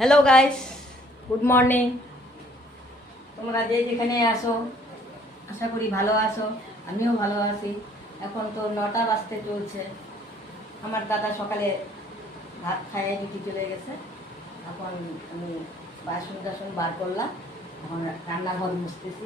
Hello guys, good morning. তোমরা যে যেখানে আসো আশা করি ভালো আছো, আমিও ভালো আছি। এখন তো 9টা বাজতে চলছে। আমার দাদা সকালে ভাত খাইয়ে ডিউটি চলে গেছে। এখন আমি বাসন টাসন বার করলাম, এখন রান্নাঘর মুছতেছি।